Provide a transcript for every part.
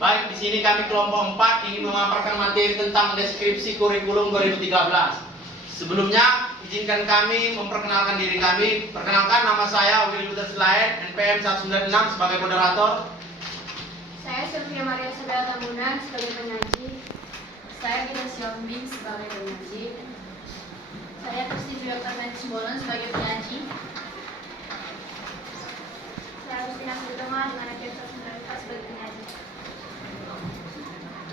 Baik, di sini kami kelompok 4 ingin memaparkan materi tentang deskripsi kurikulum 2013. Sebelumnya, izinkan kami memperkenalkan diri kami. Perkenalkan, nama saya Willy Luther Slaet, NPM 196 sebagai moderator. Saya Sylvia Maria Sabella Tambunan sebagai penyaji. Saya Gita Siombing sebagai penyaji. Saya Kristi Dr. Sembolon sebagai penyaji. Saya Agustina Sutoma dengan NPM 194 sebagai penyaji.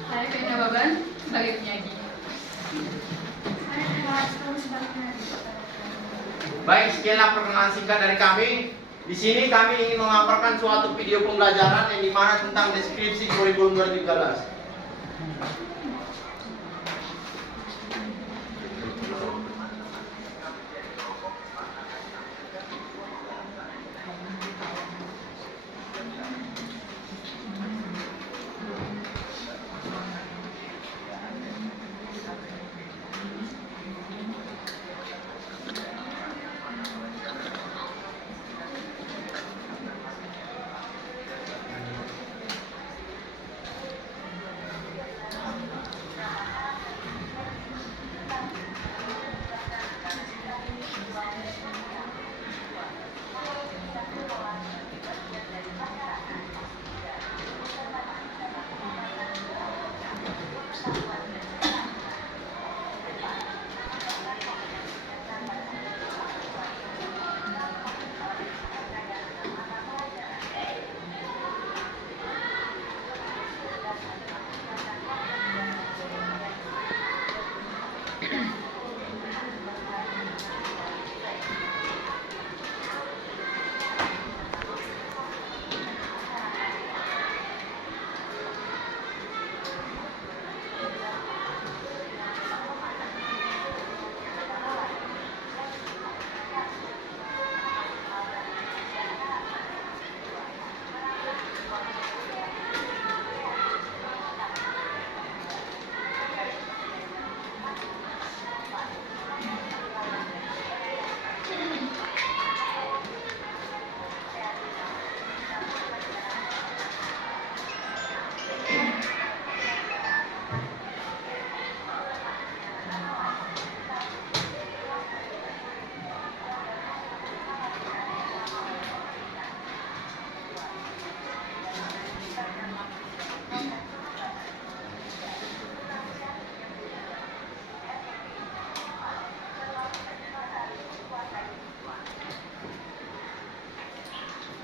Saya Vena Baban sebagai penyaji. Saya Nela sebagai penyaji. Baik, sekianlah perkenalan singkat dari kami. Di sini kami ingin memaparkan suatu video pembelajaran yang dimana tentang deskripsi kurikulum 2013.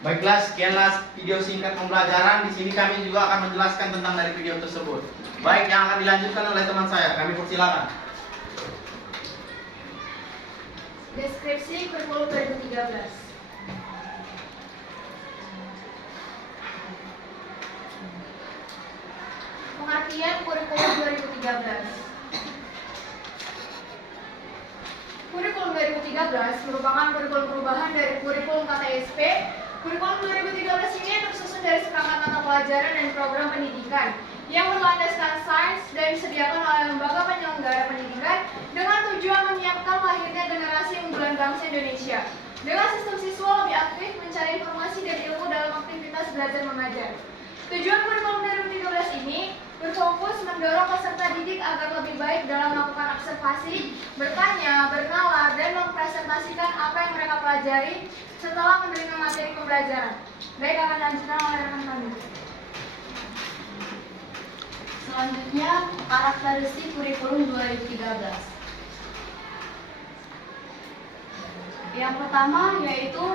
Baiklah, sekianlah video singkat pembelajaran. Di sini kami juga akan menjelaskan tentang dari video tersebut. Baik, yang akan dilanjutkan oleh teman saya. Kami persilakan. Deskripsi kurikulum 2013. Pengertian kurikulum 2013. Kurikulum 2013 merupakan kurikulum perubahan dari kurikulum KTSP. Kurikulum 2013 ini tersusun dari seperangkat mata pelajaran dan program pendidikan yang berlandaskan sains dan disediakan oleh lembaga penyelenggara pendidikan dengan tujuan menyiapkan lahirnya generasi unggulan bangsa Indonesia dengan sistem siswa lebih aktif mencari informasi dan ilmu dalam aktivitas belajar mengajar. Tujuan kurikulum 2013 ini berfokus mendorong peserta didik agar lebih baik dalam melakukan observasi, bertanya, bernalar, dan mempresentasikan apa yang mereka pelajari setelah menerima materi pembelajaran. Baik, akan dilanjutkan oleh rekan kami. Selanjutnya, karakteristik kurikulum 2013. Yang pertama yaitu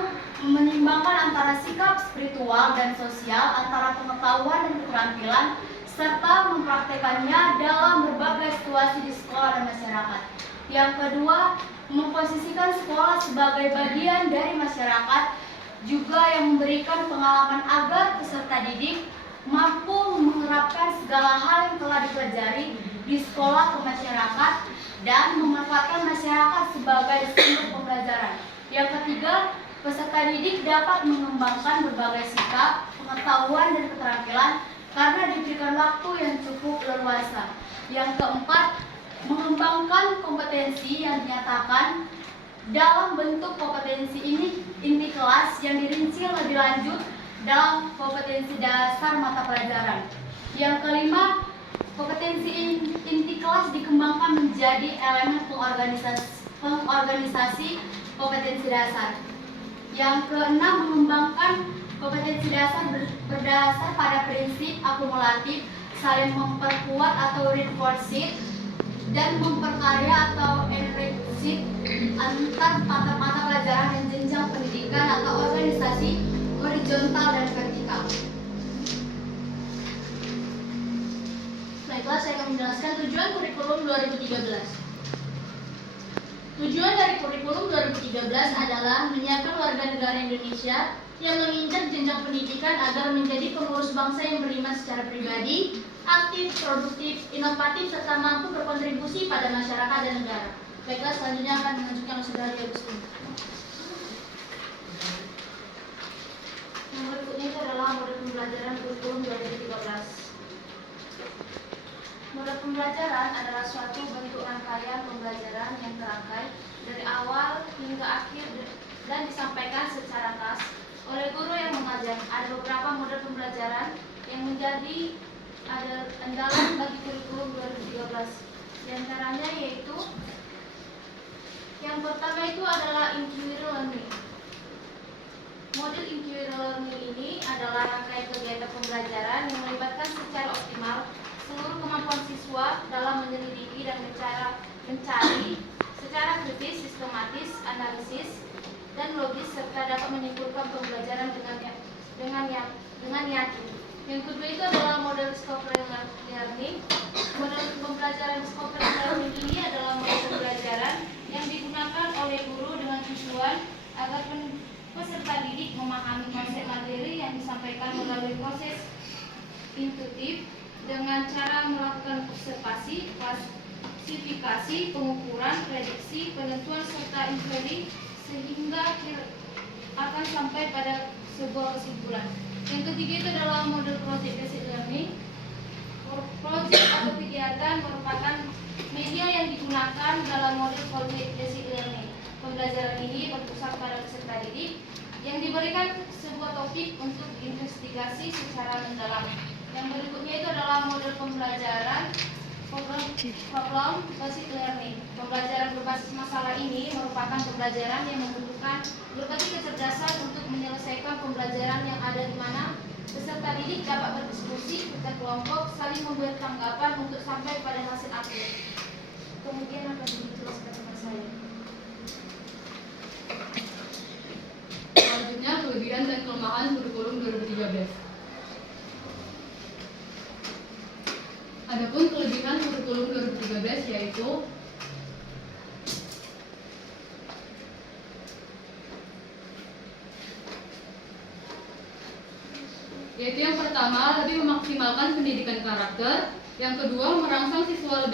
menimbangkan antara sikap spiritual dan sosial, antara pengetahuan dan keterampilan, serta mempraktekannya dalam berbagai situasi di sekolah dan masyarakat. Yang kedua, memposisikan sekolah sebagai bagian dari masyarakat, juga yang memberikan pengalaman agar peserta didik mampu menerapkan segala hal yang telah dipelajari di sekolah ke masyarakat dan memanfaatkan masyarakat sebagai sumber pembelajaran. Yang ketiga, peserta didik dapat mengembangkan berbagai sikap, pengetahuan, dan keterampilan karena diberikan waktu yang cukup leluasa. Yang keempat, mengembangkan kompetensi yang dinyatakan dalam bentuk kompetensi ini inti kelas yang dirinci lebih lanjut dalam kompetensi dasar mata pelajaran. Yang kelima, kompetensi inti kelas dikembangkan menjadi elemen pengorganisasi kompetensi dasar. Yang keenam, mengembangkan kompetensi dasar berdasar pada prinsip akumulatif, saling memperkuat atau reinforcing, dan memperkaya atau enriching antar mata pelajaran dan jenjang pendidikan atau organisasi horizontal dan vertikal. Baiklah, saya akan menjelaskan tujuan kurikulum 2013. Tujuan dari kurikulum 2013 adalah menyiapkan warga negara Indonesia yang menginjak jenjang pendidikan agar menjadi pengurus bangsa yang beriman secara pribadi, aktif, produktif, inovatif, serta mampu berkontribusi pada masyarakat dan negara. Baiklah, selanjutnya akan menunjukkan Saudara Agustin. Yang berikutnya itu adalah model pembelajaran kurikulum 2013. Model pembelajaran adalah suatu bentuk rangkaian pembelajaran yang terangkai dari awal hingga akhir dan disampaikan secara khas oleh guru yang mengajar. Ada beberapa model pembelajaran yang menjadi andalan bagi kurikulum 2013. Di antaranya yaitu yang pertama itu adalah inquiry learning. Model inquiry learning ini adalah rangkaian kegiatan pembelajaran yang melibatkan secara optimal seluruh kemampuan siswa dalam menyelidiki dan mencari secara kritis, sistematis, analisis, dan logis serta dapat menyimpulkan pembelajaran dengan yakin. Yang kedua itu adalah model discovery learning. Model pembelajaran discovery learning ini adalah model pembelajaran yang digunakan oleh guru dengan tujuan agar peserta didik memahami konsep materi yang disampaikan melalui proses intuitif dengan cara melakukan observasi, klasifikasi, pengukuran, prediksi, penentuan serta inferi sehingga akan sampai pada sebuah kesimpulan. Yang ketiga itu adalah model project-based learning. Project atau kegiatan merupakan media yang digunakan dalam model project-based learning. Pembelajaran ini berpusat pada peserta didik yang diberikan sebuah topik untuk investigasi secara mendalam. Yang berikutnya itu adalah model pembelajaran problem based learning. Pembelajaran berbasis masalah ini merupakan pembelajaran yang membutuhkan berbagai kecerdasan untuk menyelesaikan pembelajaran yang ada di mana peserta didik dapat berdiskusi, berkelompok, saling memberi tanggapan untuk sampai pada hasil akhir. Kemudian akan dijelaskan sama saya. Selanjutnya, kelebihan dan kelemahan kurikulum 2013. Adapun kelebihan kurikulum 2013 yaitu yang pertama, lebih memaksimalkan pendidikan karakter. Yang kedua, merangsang siswa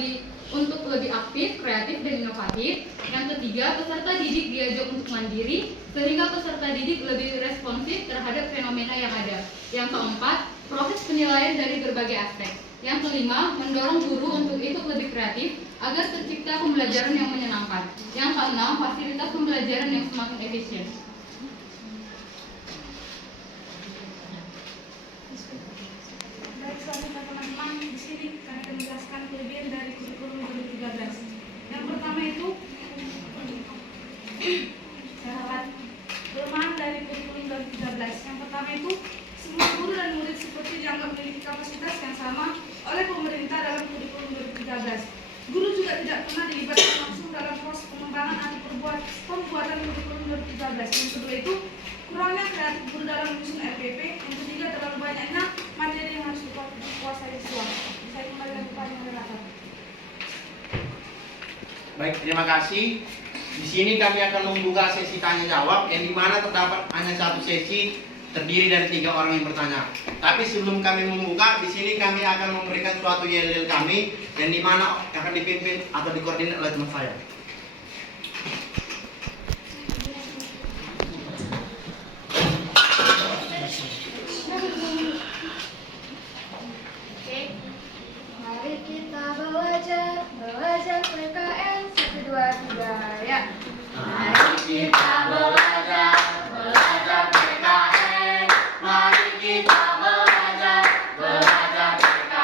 untuk lebih aktif, kreatif, dan inovatif. Yang ketiga, peserta didik diajak untuk mandiri sehingga peserta didik lebih responsif terhadap fenomena yang ada. Yang keempat, proses penilaian dari berbagai aspek. Yang kelima, mendorong guru untuk ikut lebih kreatif agar tercipta pembelajaran yang menyenangkan. Yang keenam, fasilitas pembelajaran yang semakin efisien. Baik, selanjutnya teman-teman, di sini kami akan menjelaskan kelebihan dari kurikulum 2013. Yang pertama itu kelemahan dari kurikulum 2013. Yang pertama itu semua guru dan murid seperti dianggap memiliki kapasitas yang sama oleh pemerintah dalam kurikulum 2013. Guru juga tidak pernah dilibatkan langsung dalam proses pengembangan atau pembuatan kurikulum 2013. Yang kedua itu kurangnya kreatif guru dalam menyusun RPP. Yang ketiga, terlalu banyaknya materi yang harus dikuasai siswa. Saya kembali kepada moderator. Baik, terima kasih. Di sini kami akan membuka sesi tanya jawab yang dimana terdapat hanya satu sesi terdiri dari 3 orang yang bertanya. Tapi sebelum kami membuka, di sini kami akan memberikan suatu yel-yel kami yang dimana akan dipimpin atau dikoordinir oleh teman saya. Oke, mari kita belajar PKN 1, 2, 3 ya. Mari kita belajar PKN. Mari kita belajar PKN.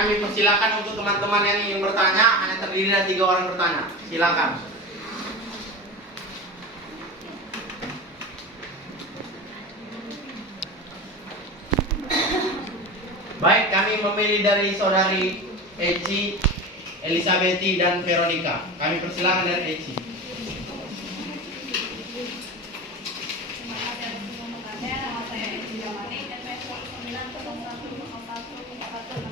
kami persilakan untuk teman-teman yang ingin bertanya, hanya terdiri dari 3 orang bertanya. Silakan. Baik, kami memilih dari saudari Eci, Elisabeti, dan Veronica. Kami persilakan dari Eci. Terima kasih atas kesempatannya. Nama saya Eci Damani, NPM 901014148.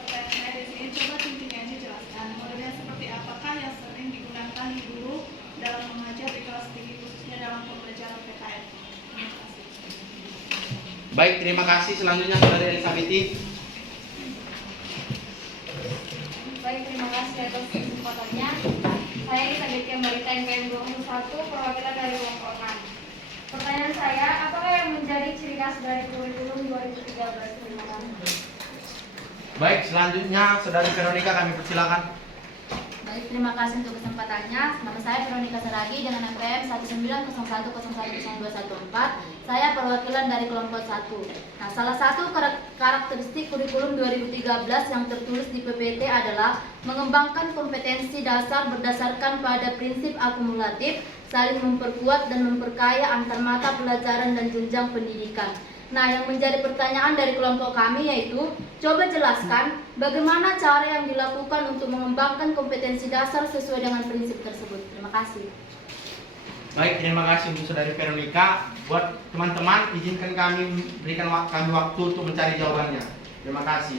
Pertanyaan saya di sini, coba intinya dijelaskan. Modelnya seperti apakah yang sering digunakan guru dalam mengajar di kelas tinggi, khususnya dalam pembelajaran PKN? Terima kasih. Baik, terima kasih. Selanjutnya saudari Elisabeti. Baik, terima kasih atas kesempatannya. Saya Elisabeth Marita NPM 21, perwakilan dari kelompok 6. Pertanyaan saya, apakah yang menjadi ciri khas dari kurikulum 2013? Terima kasih. Baik, selanjutnya saudari Veronica, kami persilakan. Baik, terima kasih untuk kesempatannya. Nama saya Veronica Saragi dengan NPM 1901010214. Saya perwakilan dari kelompok 1. Nah, salah satu karakteristik kurikulum 2013 yang tertulis di PPT adalah mengembangkan kompetensi dasar berdasarkan pada prinsip akumulatif, saling memperkuat dan memperkaya antar mata pelajaran dan jenjang pendidikan. Nah, yang menjadi pertanyaan dari kelompok kami yaitu, coba jelaskan bagaimana cara yang dilakukan untuk mengembangkan kompetensi dasar sesuai dengan prinsip tersebut. Terima kasih. Baik, terima kasih untuk saudari Veronica. Buat teman-teman, izinkan kami berikan kami waktu untuk mencari jawabannya. Terima kasih.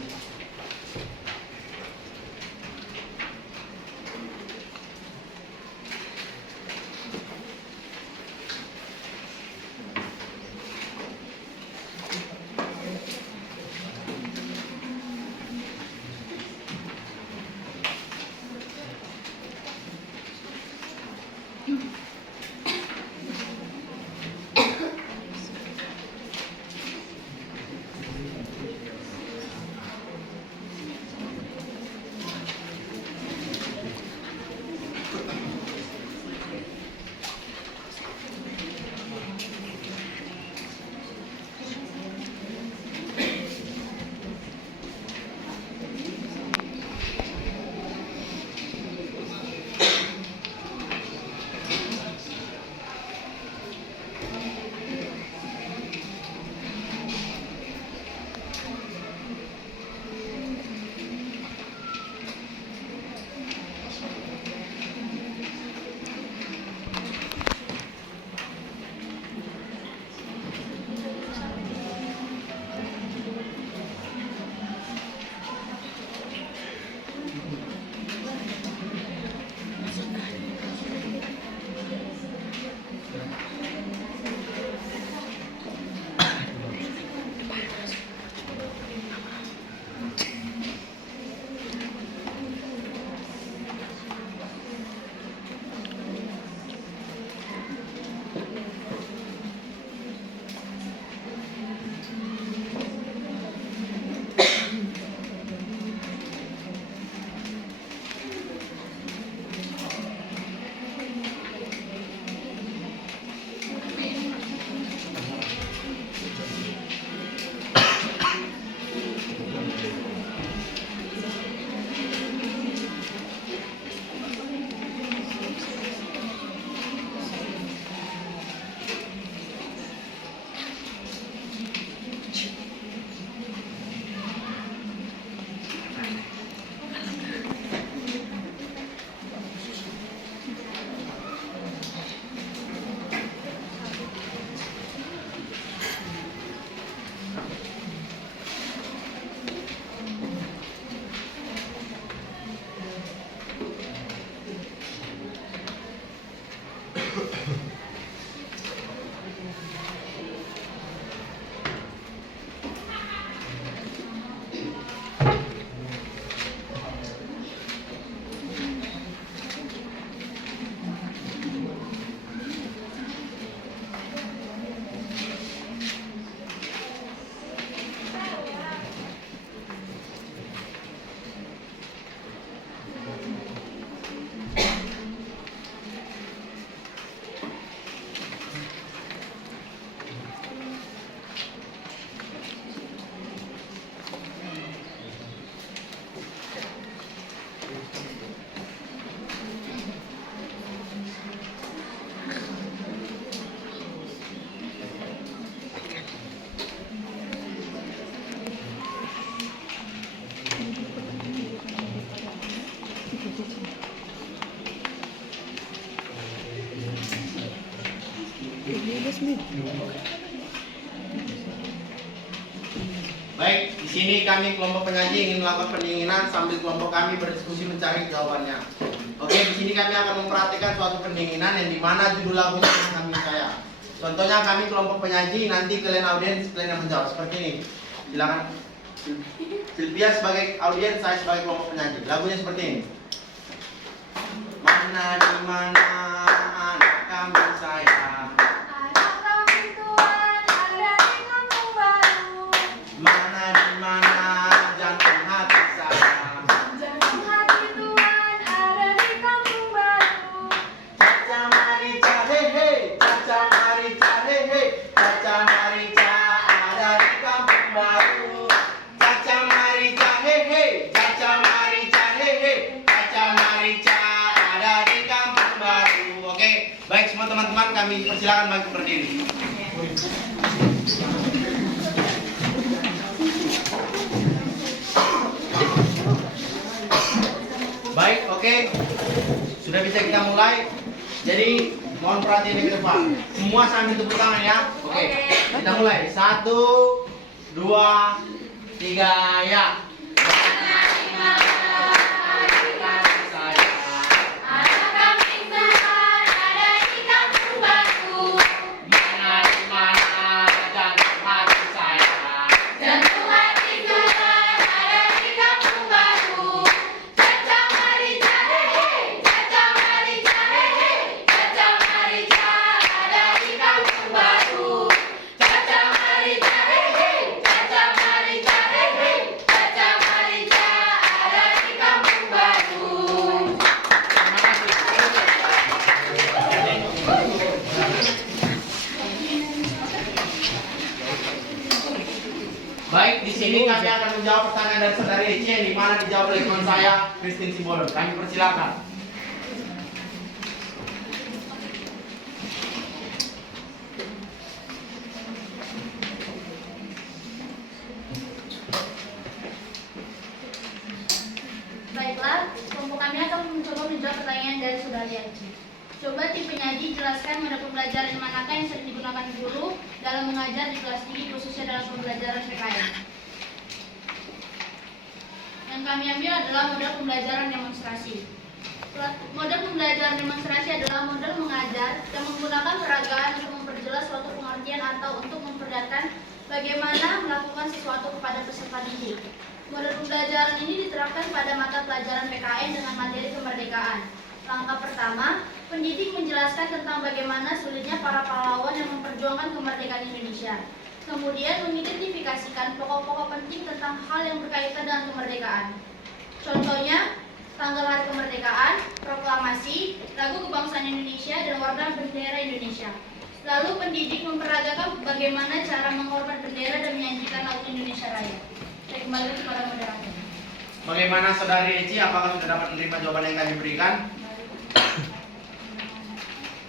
Baik, di sini kami kelompok penyaji ingin melakukan pendinginan sambil kelompok kami berdiskusi mencari jawabannya. Oke, di sini kami akan memperhatikan suatu pendinginan yang dimana judul lagunya kami saya. Contohnya kami kelompok penyaji, nanti kalian audiens kalian yang menjawab seperti ini. Silakan. Sylvia sebagai audiens, saya sebagai kelompok penyaji. Lagunya seperti ini. Mana di mana anak kami sayang. Anak kami Tuhan ada di kampung baru. Mana di mana jantung hati sayang. Jantung hati Tuhan ada di kampung baru. Caca Marica hehe, Caca Marica hehe, Caca Marica ada di kampung baru. Caca Marica hehe, Caca Marica hehe, Caca Marica ada di kampung baru. Oke, baik semua teman-teman kami persilakan bangkit berdiri. Baik, oke. Sudah bisa kita mulai. Jadi mohon perhatian di depan. Semua sambil tepuk tangan ya. Oke. Kita mulai. 1, 2, 3, ya. Anak kami Tuhan ada di kampung baru. Mana di mana jantung hati saya. Jantung hati Tuhan ada di kampung baru. Caca Marica hehe, Caca Marica hehe, Caca Marica ada di kampung baru. Caca Marica hehe, Caca Marica hehe, Caca Marica ada di kampung baru. Baik, di sini kami akan menjawab pertanyaan dari saudari Ece yang di mana dijawab oleh teman saya Christine Simbolon. Kami persilakan. Baiklah, kelompok kami akan mencoba menjawab pertanyaan dari saudari Aji. Coba tim penyaji jelaskan mata pembelajaran manakah yang sering digunakan guru dalam mengajar di kelas tinggi khususnya dalam pembelajaran PKN. Yang kami ambil adalah model pembelajaran demonstrasi. Model pembelajaran demonstrasi adalah model mengajar yang menggunakan peragaan untuk memperjelas suatu pengertian atau untuk memperlihatkan bagaimana melakukan sesuatu kepada peserta didik. Model pembelajaran ini diterapkan pada mata pelajaran PKN dengan materi kemerdekaan. Langkah pertama, pendidik menjelaskan tentang bagaimana sulitnya para pahlawan yang memperjuangkan kemerdekaan Indonesia. Kemudian mengidentifikasikan pokok-pokok penting tentang hal yang berkaitan dengan kemerdekaan. Contohnya, tanggal hari kemerdekaan, proklamasi, lagu kebangsaan Indonesia, dan warna bendera Indonesia. Lalu pendidik memperagakan bagaimana cara menghormat bendera dan menyanyikan lagu Indonesia Raya. Saya kembali kepada moderator. Bagaimana saudari Eci? Apakah sudah dapat menerima jawaban yang kami berikan?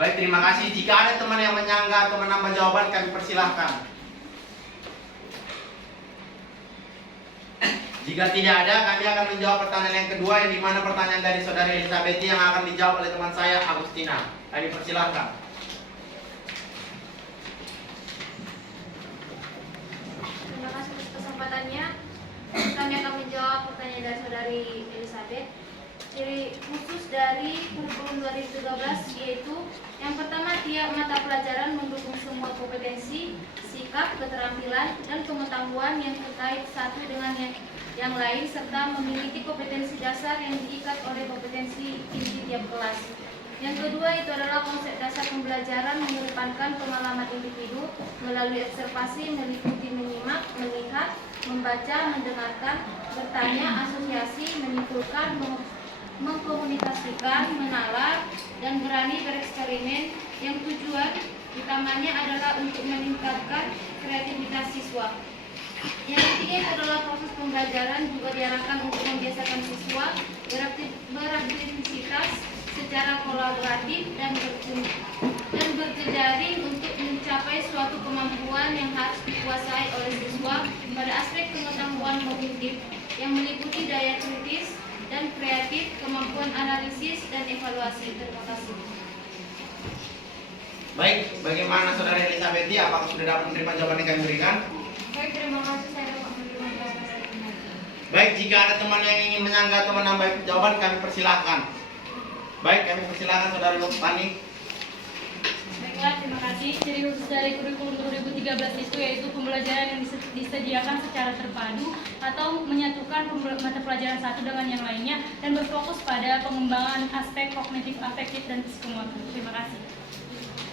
Baik, terima kasih. Jika ada teman yang menyanggah atau menambah jawaban, kami persilahkan. Jika tidak ada, kami akan menjawab pertanyaan yang kedua, yang dimana pertanyaan dari saudari Elizabeth yang akan dijawab oleh teman saya, Agustina. Kami persilahkan. Terima kasih atas kesempatannya. Kami akan menjawab pertanyaan dari saudari Elizabeth. Ciri khusus dari kurikulum 2013 yaitu yang pertama, tiap mata pelajaran mendukung semua kompetensi, sikap, keterampilan, dan pengetahuan yang terkait satu dengan yang lain serta memiliki kompetensi dasar yang diikat oleh kompetensi inti tiap kelas. Yang kedua itu adalah konsep dasar pembelajaran mengedepankan pengalaman individu melalui observasi, meliputi, menyimak, melihat, membaca, mendengarkan, bertanya, asosiasi, menyimpulkan, mengkomunikasikan, menalar, dan berani bereksperimen yang tujuan utamanya adalah untuk meningkatkan kreativitas siswa. Yang ketiga itu adalah proses pembelajaran juga diarahkan untuk membiasakan siswa beraktivitas secara kolaboratif dan berjejaring untuk mencapai suatu kemampuan yang harus dikuasai oleh siswa pada aspek pengetahuan kognitif yang meliputi daya kritis dan kreatif, kemampuan analisis dan evaluasi. Terima kasih. Baik, bagaimana Saudara Elizabeth? Apakah sudah dapat menerima jawaban yang kami berikan? Baik, terima kasih saya dapat menerima jawaban dari pengajar. Baik, jika ada teman yang ingin menyanggah atau menambah jawaban, kami persilahkan. Baik, kami persilahkan Saudara Lukmani. Baiklah, terima kasih. Ciri khusus dari kurikulum 2013 itu yaitu pembelajaran yang disediakan secara terpadu atau menyatukan mata pelajaran satu dengan yang lainnya dan berfokus pada pengembangan aspek kognitif, afektif, dan psikomotor. Terima kasih.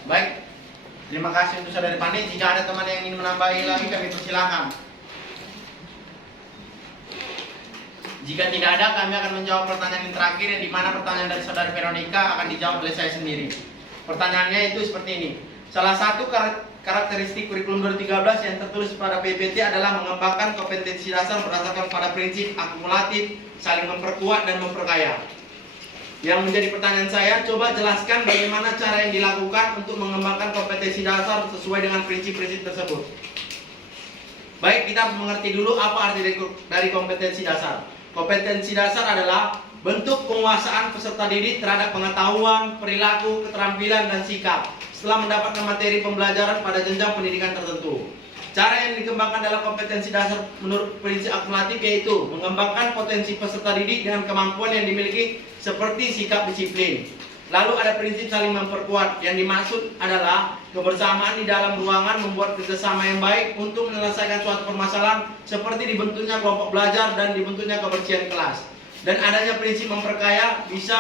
Baik, terima kasih untuk Saudari Pani. Jika ada teman yang ingin menambahi lagi, kami persilahkan. Jika tidak ada, kami akan menjawab pertanyaan yang terakhir, yang dimana pertanyaan dari Saudari Veronica akan dijawab oleh saya sendiri. Pertanyaannya itu seperti ini. Salah satu karakteristik kurikulum 2013 yang tertulis pada PPT adalah mengembangkan kompetensi dasar berdasarkan pada prinsip akumulatif, saling memperkuat dan memperkaya. Yang menjadi pertanyaan saya, coba jelaskan bagaimana cara yang dilakukan untuk mengembangkan kompetensi dasar sesuai dengan prinsip-prinsip tersebut. Baik, kita harus mengerti dulu apa arti dari kompetensi dasar. Kompetensi dasar adalah bentuk penguasaan peserta didik terhadap pengetahuan, perilaku, keterampilan, dan sikap setelah mendapatkan materi pembelajaran pada jenjang pendidikan tertentu. Cara yang dikembangkan dalam kompetensi dasar menurut prinsip akumulatif yaitu mengembangkan potensi peserta didik dengan kemampuan yang dimiliki seperti sikap disiplin. Lalu ada prinsip saling memperkuat, yang dimaksud adalah kebersamaan di dalam ruangan membuat kerjasama yang baik untuk menyelesaikan suatu permasalahan seperti dibentuknya kelompok belajar dan dibentuknya kebersihan kelas. Dan adanya prinsip memperkaya bisa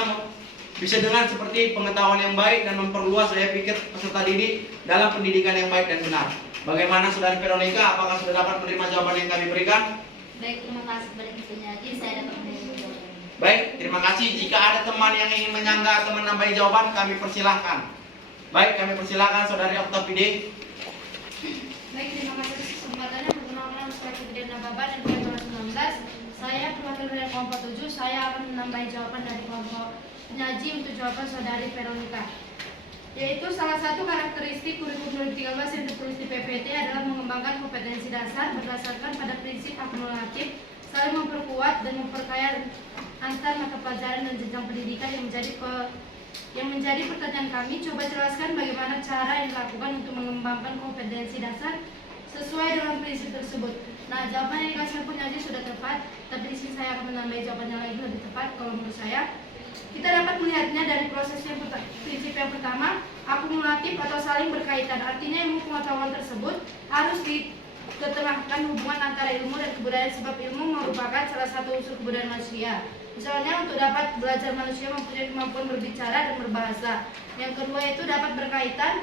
dengan seperti pengetahuan yang baik dan memperluas daya pikir peserta didik dalam pendidikan yang baik dan benar. Bagaimana Saudari Veronica? Apakah sudah dapat menerima jawaban yang kami berikan? Baik, terima kasih kepada penyaji. Saya dapat menerima jawaban. Baik, terima kasih. Jika ada teman yang ingin menyanggah atau menambahi jawaban, kami persilahkan. Baik, kami persilahkan Saudari Oktavide. Baik, terima kasih atas kesempatannya. Perkenalkan saya Putri Nababa dan kelas 19. Saya perwakilan dari kelompok 7. Saya akan menambahi jawaban dari kelompok penyaji untuk jawaban Saudari Veronica. Yaitu salah satu karakteristik kurikulum 2013 yang tertulis di PPT adalah mengembangkan kompetensi dasar berdasarkan pada prinsip akumulatif, saling memperkuat dan memperkaya antar mata pelajaran dan jenjang pendidikan yang menjadi pertanyaan kami. Coba jelaskan bagaimana cara yang dilakukan untuk mengembangkan kompetensi dasar sesuai dengan prinsip tersebut. Nah, jawaban yang dikasih penyaji sudah tepat, tapi di sini saya akan menambahi jawabannya lagi lebih tepat kalau menurut saya. Kita dapat melihatnya dari proses prinsip yang pertama, akumulatif atau saling berkaitan. Artinya ilmu pengetahuan tersebut harus ditenangkan hubungan antara ilmu dan kebudayaan, sebab ilmu merupakan salah satu unsur kebudayaan manusia. Misalnya untuk dapat belajar manusia mempunyai kemampuan berbicara dan berbahasa. Yang kedua itu dapat berkaitan,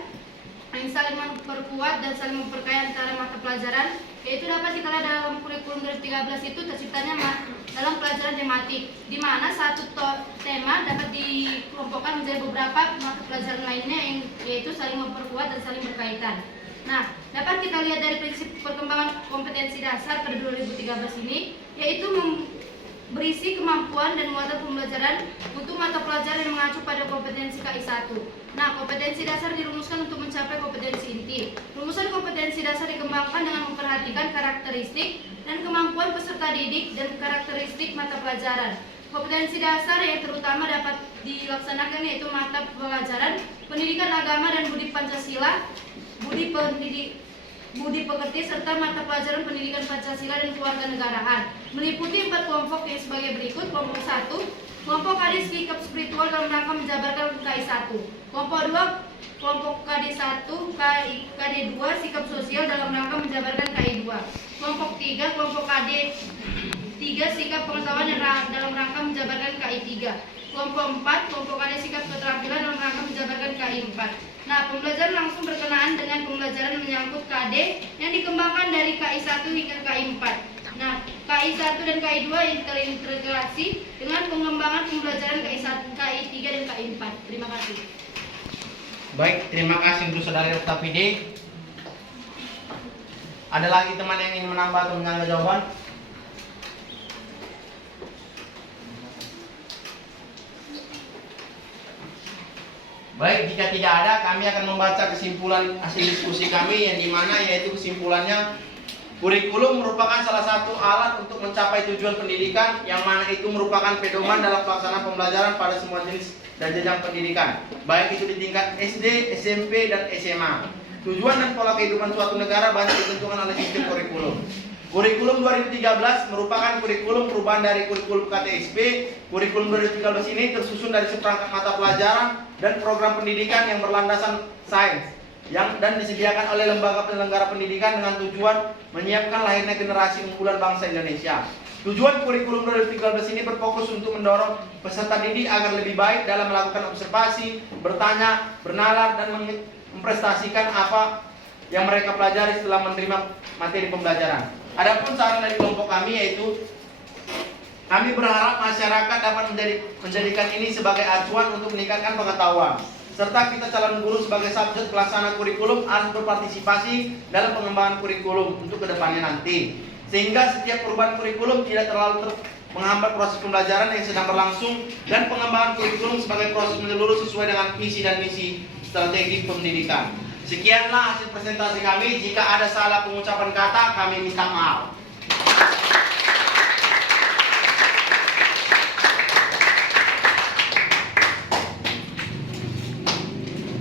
yang saling memperkuat dan saling memperkaya antara mata pelajaran, yaitu dapat dikala dalam kurikulum 2013 itu terciptanya dalam pelajaran tematik, di mana satu tema dapat dikelompokkan menjadi beberapa mata pelajaran lainnya, yaitu saling memperkuat dan saling berkaitan. Nah, dapat kita lihat dari prinsip perkembangan kompetensi dasar pada 2013 ini, yaitu berisi kemampuan dan muatan pembelajaran untuk mata pelajaran yang mengacu pada kompetensi KI 1. Nah, kompetensi dasar dirumuskan untuk mencapai kompetensi inti. Rumusan kompetensi dasar dikembangkan dengan memperhatikan karakteristik dan kemampuan peserta didik dan karakteristik mata pelajaran. Kompetensi dasar yang terutama dapat dilaksanakan yaitu mata pelajaran pendidikan agama dan budi Pancasila, budi pekerti, serta mata pelajaran pendidikan Pancasila dan kewarganegaraan. Meliputi 4 kelompok yang sebagai berikut. Kelompok 1, kelompok KD sikap spiritual dalam rangka menjabarkan KI 1. Kelompok 2, kelompok KD 1, KD 2 sikap sosial dalam rangka menjabarkan KI 2. Kelompok 3, kelompok KD 3 sikap pengetahuan dalam rangka menjabarkan KI 3. Kelompok 4, kelompok KD sikap keterampilan dalam rangka menjabarkan KI 4. Nah, pembelajaran langsung berkenaan dengan pembelajaran menyangkut KD yang dikembangkan dari KI 1 hingga KI 4. Nah, KI 1 dan KI 2 yang terintegrasi dengan pengembangan pembelajaran KI 1, KI 3 dan KI 4. Terima kasih. Baik, terima kasih untuk Saudari Oktavide. Ada lagi teman yang ingin menambah atau menyanggah jawaban? Baik, jika tidak ada, kami akan membaca kesimpulan hasil diskusi kami, yang dimana yaitu kesimpulannya Kurikulum merupakan salah satu alat untuk mencapai tujuan pendidikan yang mana itu merupakan pedoman dalam pelaksanaan pembelajaran pada semua jenis dan jenjang pendidikan, baik itu di tingkat SD, SMP, dan SMA. Tujuan dan pola kehidupan suatu negara banyak ditentukan oleh sistem kurikulum. Kurikulum 2013 merupakan kurikulum perubahan dari kurikulum KTSP. Kurikulum 2013 ini tersusun dari seperangkat mata pelajaran dan program pendidikan yang berlandasan sains dan disediakan oleh lembaga penyelenggara pendidikan dengan tujuan menyiapkan lahirnya generasi unggulan bangsa Indonesia. Tujuan kurikulum 2013 ini berfokus untuk mendorong peserta didik agar lebih baik dalam melakukan observasi, bertanya, bernalar, dan memprestasikan apa yang mereka pelajari setelah menerima materi pembelajaran. Adapun saran dari kelompok kami yaitu kami berharap masyarakat dapat menjadikan ini sebagai acuan untuk meningkatkan pengetahuan, serta kita calon guru sebagai subjek pelaksana kurikulum harus berpartisipasi dalam pengembangan kurikulum untuk kedepannya nanti, sehingga setiap perubahan kurikulum tidak terlalu menghambat proses pembelajaran yang sedang berlangsung dan pengembangan kurikulum sebagai proses menyeluruh sesuai dengan visi dan misi strategi pendidikan. Sekianlah hasil presentasi kami. Jika ada salah pengucapan kata, kami minta maaf.